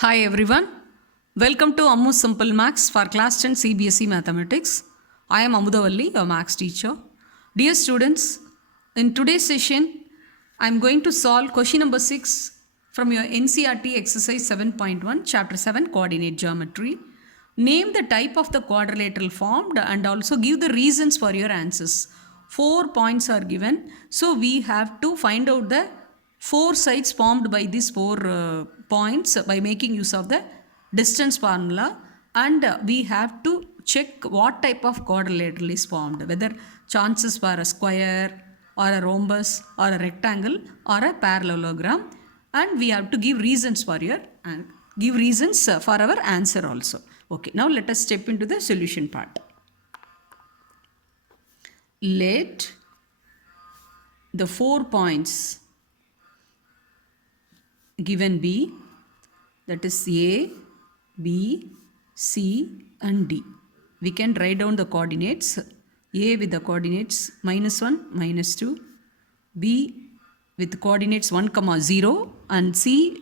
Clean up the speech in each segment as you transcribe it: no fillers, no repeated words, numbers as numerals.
Hi everyone. Welcome to Ammu Simple Maths for Class 10 CBSE Mathematics. I am Amudavalli, your Maths teacher. Dear students, in today's session, I am going to solve question number 6 from your NCERT exercise 7.1, chapter 7, coordinate geometry. Name the type of the quadrilateral formed and also give the reasons for your answers. 4 points are given. So we have to find out the 4 sides formed by these 4 points by making use of the distance formula, and we have to check what type of quadrilateral is formed, whether chances for a square or a rhombus or a rectangle or a parallelogram, and we have to give reasons for our answer also. Okay, now let us step into the solution part. Let the 4 points given be, that is A, B, C and D. We can write down the coordinates. A with the coordinates -1, -2, B with coordinates 1, 0 and C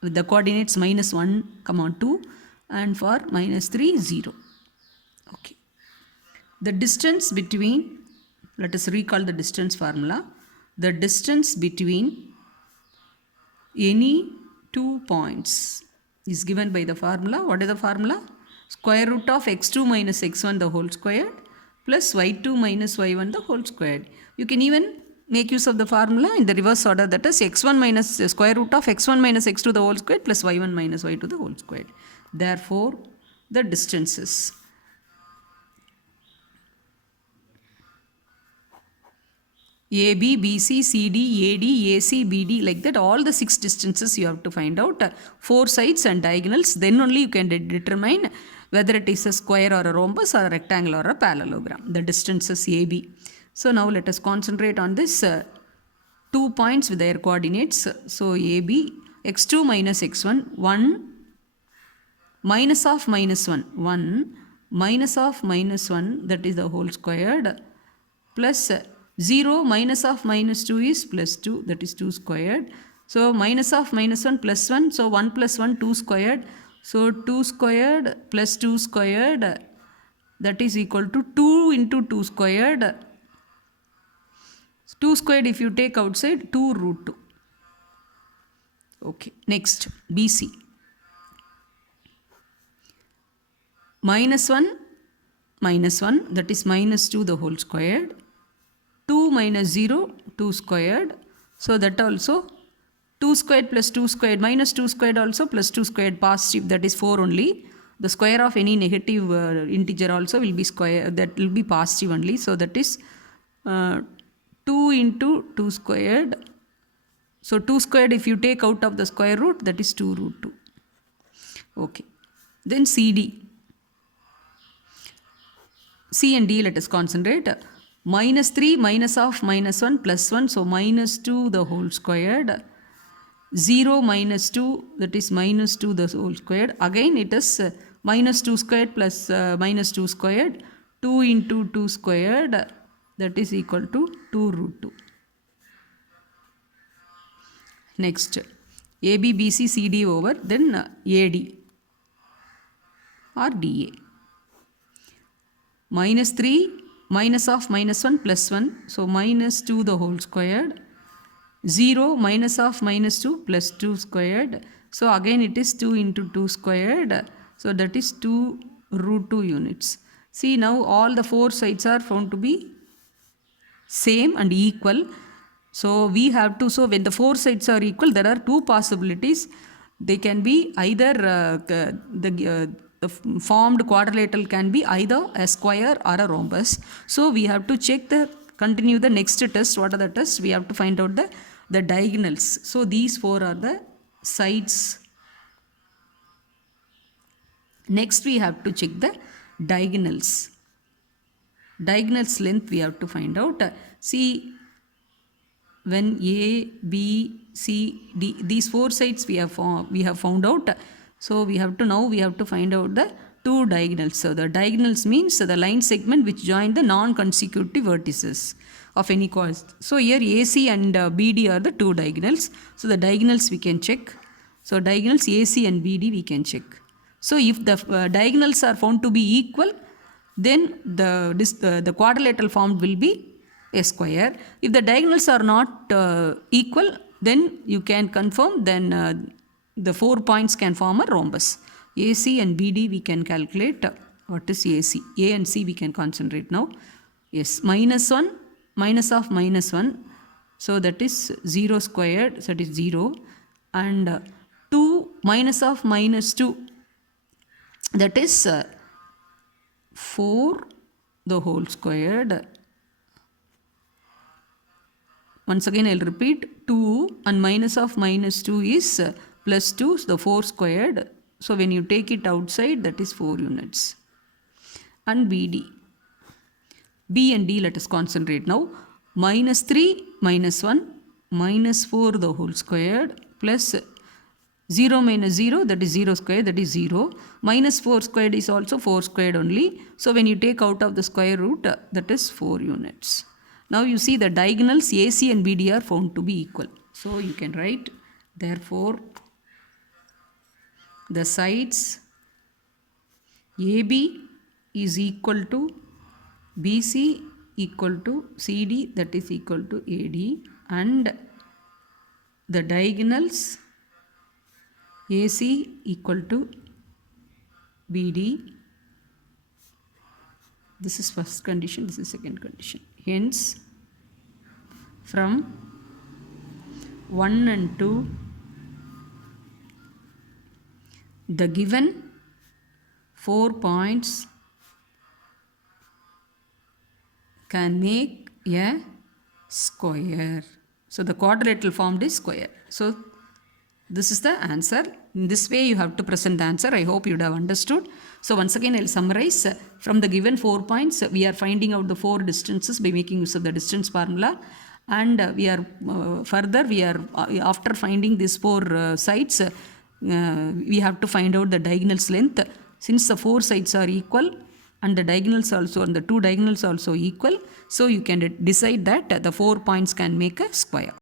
with the coordinates -1, 2 and for -3, 0. Okay. The distance between, let us recall the distance formula. The distance between any 2 points is given by the formula. What is the formula? Square root of x2 minus x1 the whole squared plus y2 minus y1 the whole squared. You can even make use of the formula in the reverse order, that is x1 minus square root of x1 minus x2 the whole squared plus y1 minus y2 the whole squared. Therefore, the distances AB, BC, CD, AD, AC, BD, like that, all the 6 distances you have to find out, 4 sides and diagonals, then only you can determine whether it is a square or a rhombus or a rectangle or a parallelogram, the distances AB. So now let us concentrate on this 2 points with their coordinates. So AB, x2 minus x1, 1, minus of -1, 1, minus of -1, that is the whole squared, plus 0 minus of -2 is plus 2, that is 2 squared. So minus of -1 plus 1, so 1 plus 1, 2 squared. So 2 squared plus 2 squared, that is equal to 2 into 2 squared. 2 squared if you take outside, 2 root 2. Okay, next BC. -1 minus 1, that is -2 the whole squared. 2 minus 0, 2 squared. So that also 2 squared plus 2 squared minus 2 squared also plus 2 squared positive, that is 4 only. The square of any negative integer also will be square, that will be positive only. So that is 2 into 2 squared. So 2 squared if you take out of the square root, that is 2 root 2. Okay. Then CD. C and D let us concentrate. -3 minus of -1 plus 1, so -2 the whole squared. 0 minus 2, that is -2 the whole squared. Again it is -2 squared plus -2 squared. 2 into 2 squared, that is equal to 2 root 2. Next, AB, BC, CD over, then AD or DA. -3 minus of -1 plus 1, so -2 the whole squared. 0 minus of -2 plus 2 squared, so again it is 2 into 2 squared, so that is 2 root 2 units. See, now all the 4 sides are found to be same and equal. So we have to, so when the 4 sides are equal, there are 2 possibilities. They can be either the formed quadrilateral can be either a square or a rhombus. So we have to check continue the next test. What are the tests? We have to find out the diagonals. So these 4 are the sides. Next we have to check the diagonals. Diagonals length we have to find out. See, when A, B, C, D, these 4 sides we have found out. So we have to find out the 2 diagonals. So the diagonals means the line segment which join the non-consecutive vertices of any course. So here AC and BD are the 2 diagonals. So the diagonals we can check. So diagonals AC and BD we can check. So if the diagonals are found to be equal, then the quadrilateral form will be a square. If the diagonals are not equal, then you can confirm, then the 4 points can form a rhombus. AC and BD we can calculate. What is AC? A and C we can concentrate now. Yes, minus 1, minus of minus 1. So that is 0 squared, so that is 0. And 2 minus of minus 2, that is 4 the whole squared. Once again I will repeat, 2 and minus of minus 2 is plus 2, so the 4 squared. So when you take it outside, that is 4 units. And BD. B and D let us concentrate now. Minus 3 minus 1 minus 4 the whole squared plus 0 minus 0, that is 0 squared, that is 0. Minus 4 squared is also 4 squared only. So when you take out of the square root, that is 4 units. Now you see the diagonals AC and BD are found to be equal. So you can write, therefore, the sides AB is equal to BC equal to CD, that is equal to AD, and the diagonals AC equal to BD. This is first condition, this is second condition. Hence, from 1 and 2, the given 4 points can make a square. So the quadrilateral formed is square. So this is the answer. In this way you have to present the answer. I hope you would have understood. So once again I will summarize. From the given 4 points, we are finding out the 4 distances by making use of the distance formula. And we are after finding these 4 sides, we have to find out the diagonal's length. Since the 4 sides are equal and the diagonals also, and the 2 diagonals also equal, so you can decide that the 4 points can make a square.